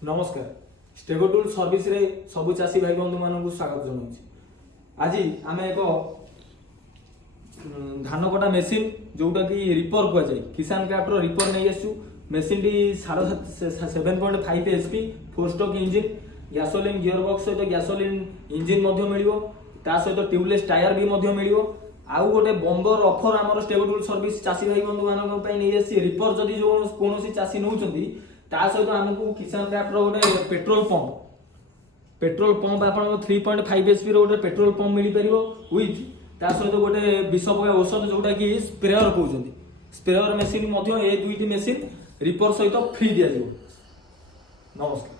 नमस्कार stego tool service रे सबु चासी भाई बंधु मानक स्वागत जनाऊँ। आज आम एक धान कटा मेसीन जोटा कि रिपर कहुए किसान क्राफ्टर रिपर नहीं आसु। Machine T 7.5 HP 4 stroke engine gasoline gear box सहित गैसोलीन इंजिन मिलिबो ता सहित ट्यूबलेस टायर भी मिलिबो। आउ गोटे बंबर ऑफर आमर स्टेगो टूल सर्विस चासी भाई बंधु मानक नहीं आसी। रिपर जदि जो कौन चासी नौकरी ता सहित आमको किसान क्राफ्टर गोटे पेट्रोल पंप आप 3.5 HP गोटे petrol pump mill par with ता सहित गोटे विष पका औषध जोटा कि स्प्रेयर कहते स्प्रेयर मेसीन ए दुईटी मेसीन रिपर सहित फ्री दिया। नमस्कार।